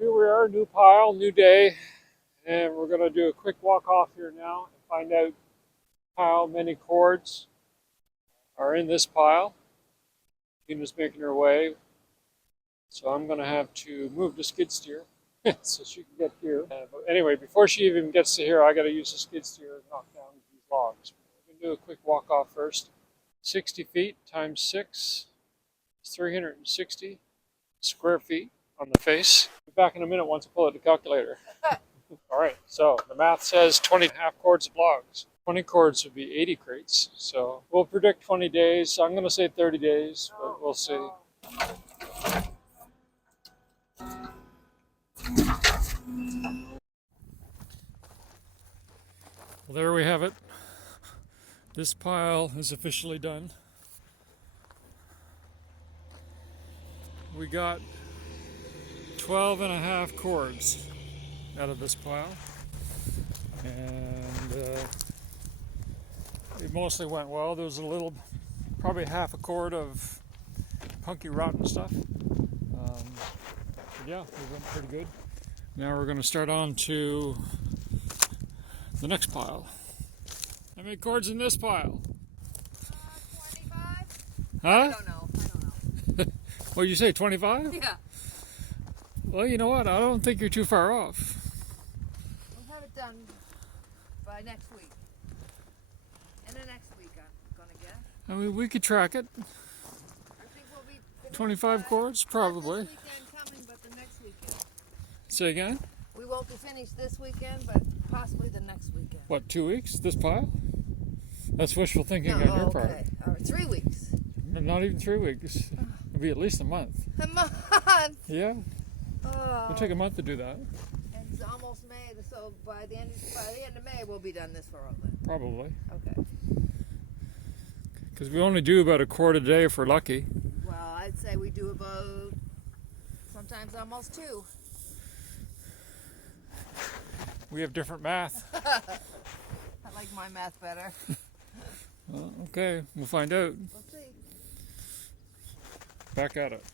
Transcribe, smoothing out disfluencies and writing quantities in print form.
Here we are, new pile, new day, and we're going to do a quick walk off here now and find out how many cords are in this pile. Tina's making her way, so I'm going to have to move the skid steer so she can get here. But anyway, before she even gets to here, I got to use the skid steer and knock down these logs. We're going to do a quick walk off first. 60 feet times 6 is 360 square feet on the face. Be back in a minute once I pull out the calculator. All right, so the math says 20 and a half cords of logs. 20 cords would be 80 crates. So we'll predict 20 days. I'm going to say 30 days, but we'll see. Well, there we have it. This pile is officially done. We got 12 and a half cords out of this pile, and it mostly went well. There was a little, probably half a cord of punky rotten stuff. Yeah, it went pretty good. Now we're going to start on to the next pile. How many cords in this pile? 25? Huh? I don't know. What did you say, 25? Yeah. Well, you know what? I don't think you're too far off. We'll have it done by next week. And the next week, I'm going to guess. I mean, we could track it. I think we'll be finished 25 cords, probably. Not this weekend coming, but the next weekend. Say again? We won't be finished this weekend, but possibly the next weekend. What, 2 weeks? This pile? That's wishful thinking No, on your part. okay. All right, 3 weeks. Not even 3 weeks. It'll be at least a month. A month? Yeah. Oh. It'll take a month to do that. And it's almost May, so by the end of May, we'll be done this far then. Probably. Okay. Because we only do about a quart a day if we're lucky. Well, I'd say we do about sometimes almost 2. We have different math. I like my math better. Well, okay, we'll find out. We'll see. Back at it.